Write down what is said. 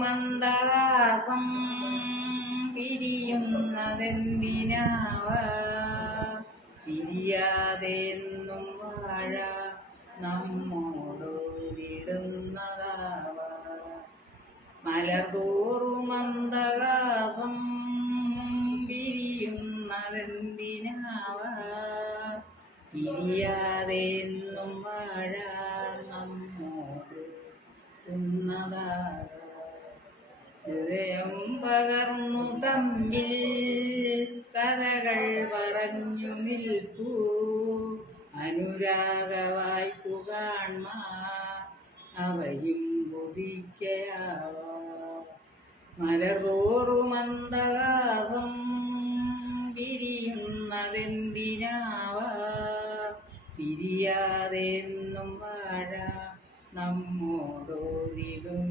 മന്ദഹാസം പിരിയുന്നതെന്തിനാവ പിരിയാതെ എന്നും വാഴ നമ്മോടൊരിടുന്നതാവ മലർതോറുമന്ദഹാസം പിരിയുന്നതെന്തിനാവ പിരിയാതെ എന്നും വാഴ നമ്മോട് ഉന്നതാവ ഹൃദയം പകർന്നു തമ്മിൽ കഥകൾ പറഞ്ഞു നിൽപ്പൂ അനുരാഗവായ്പു കാൺമാ അവയും കൊതിക്കയാവ മലർതോറുമന്ദഹാസം പിരിയുന്നതെന്തിനാവ പിരിയാതെ എന്നും വാഴ നമ്മോടോരിടും